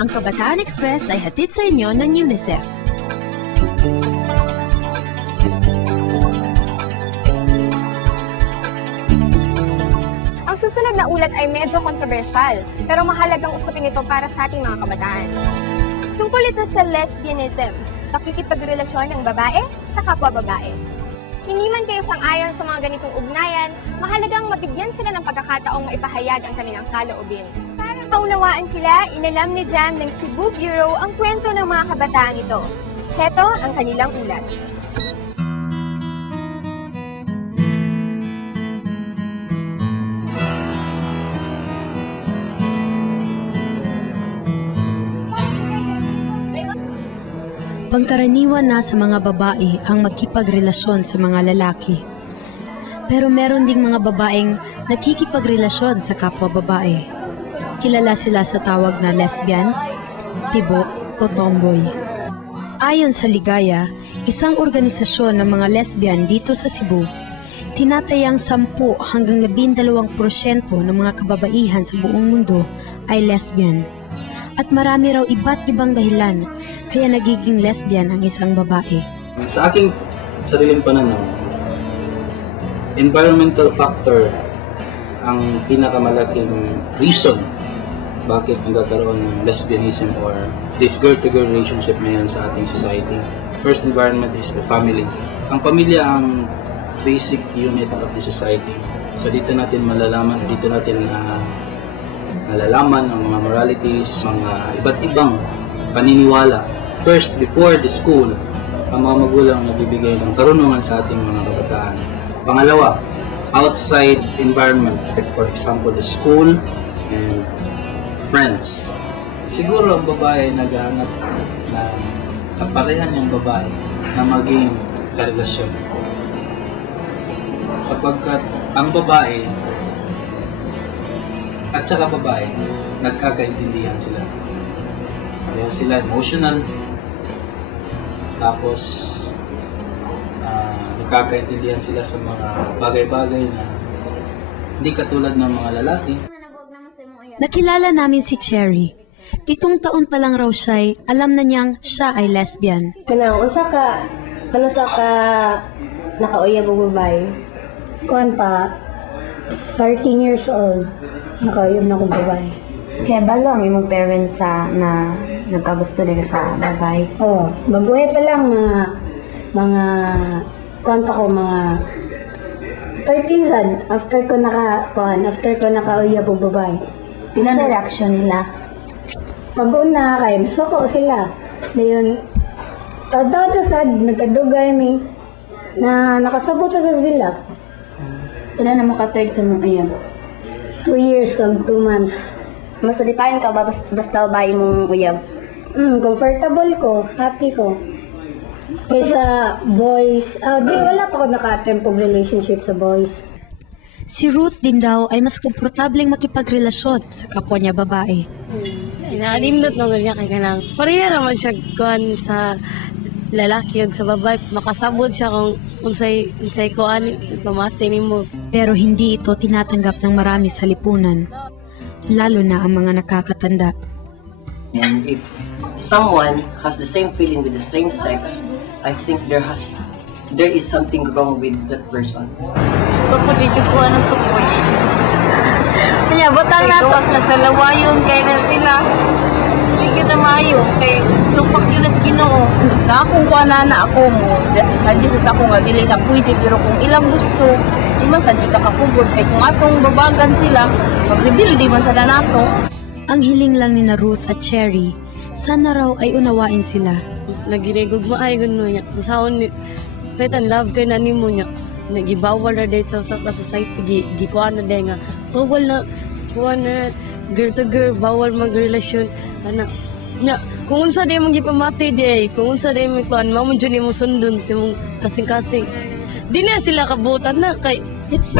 Ang Kabataan Express ay hatid sa inyo ng UNICEF. Ang susunod na ulat ay medyo kontrobersyal, pero mahalagang usapin ito para sa ating mga kabataan. Tungkol ito sa lesbianism, pakikipagrelasyon ng babae sa kapwa babae. Hindi man kayo sang-ayon sa mga ganitong ugnayan, mahalagang mabigyan sila ng pagkakataong maipahayag ang kanilang saloobin. Para maunawaan sila, inalam ni Jam ng Cebu Bureau ang kwento ng mga kabataang ito. Heto ang kanilang ulat. Pangkaraniwan na sa mga babae ang magkipagrelasyon sa mga lalaki. Pero meron ding mga babaeng nakikipagrelasyon sa kapwa babae. Kilala sila sa tawag na lesbian, tibo o tomboy. Ayon sa Ligaya, isang organisasyon ng mga lesbian dito sa Cebu, tinatayang 10 hanggang 12% ng mga kababaihan sa buong mundo ay lesbian. At marami raw iba't ibang dahilan kaya nagiging lesbian ang isang babae. Sa aking sariling pananaw, environmental factor ang pinakamalaking reason bakit nagkakaroon ng lesbianism or this girl-to-girl relationship ngayon sa ating society. First environment is the family. Ang pamilya ang basic unit of the society. So dito natin malalaman, dito natin nalalaman ang mga moralities, mga iba't ibang paniniwala. First, before the school, ang mga magulang nagbibigay ng karunungan sa ating mga kabataan. Pangalawa, outside environment, for example, the school and friends. Siguro ang babae naghahanap na kaparehan yung babae na maging karelasyon. Sapagkat ang babae at saka babae, nagkakaintindihan sila. Kaya sila emotional, tapos nagkakaintindihan sila sa mga bagay-bagay na hindi katulad ng mga lalaki. Nakilala namin si Cherry. 7 taon pa lang raw siya, alam na niyang siya ay lesbian. Kanang unsa ka nakauyab og babae? Kuan pa 13 years old. Nakauyab na akong babae. Kaya ba lang yung parents na nagkagusto nila sa babae? Oo. Babuhay pa lang mga kuan pa ko mga 13 after ko nakauyab og babae. Pinang reaction nila? Pag-una kay nasuko sila. Dayon tawag sad nagkadugay mi na nakasabot sa sila. Pila na maka-third sa mong ayan? 2 years and 2 months. Mas salipayan ka ba basta ba mong uyab? Comfortable ko, happy ko. Kaysa boys, wala pa ako naka-attempt og relationship sa boys. Si Ruth din daw ay mas komportableng makipagrelasyon sa kapwa niya babae. Nalimdot mo ganyan kay kanang. Pareha naman siya kuan sa lalaki ug sa babae. Makasabot siya kung unsay kuan pamati nimo. Pero hindi ito tinatanggap ng marami sa lipunan, lalo na ang mga nakakatanda. And if someone has the same feeling with the same sex, I think there is something wrong with that person. Papadito ko anong tukoy. Kaya butang na gawas na sa lawayon kay na sila. Hindi kita maayo kay supak yun na sa Ginoo. Sa akong kuana na ako mo, sadya sa ako nga dili na pwede pero kung ilang gusto, di man sa di ka kakubos kay kung atong babagan sila, mag-reveal di man sa danato. Ang hiling lang ni na Ruth at Cherry, sana raw ay unawain sila. Naginigog maayon no niya. Masaon ni Petan love kay na nimo niya. Nagibawal na day sa society gikuan na day nga bawal na kuan na girl to girl bawal magrelasyon ana nya kung unsa day mong gipamati day kung unsa day mo kuan mao man jud mo sundon sa mong kasing-kasing di na sila kabutan na kay it's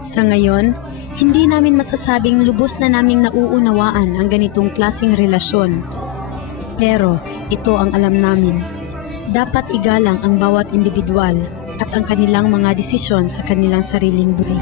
Sa ngayon, hindi namin masasabing lubos na naming nauunawaan ang ganitong klaseng relasyon. Pero ito ang alam namin. Dapat igalang ang bawat individual at ang kanilang mga desisyon sa kanilang sariling buhay.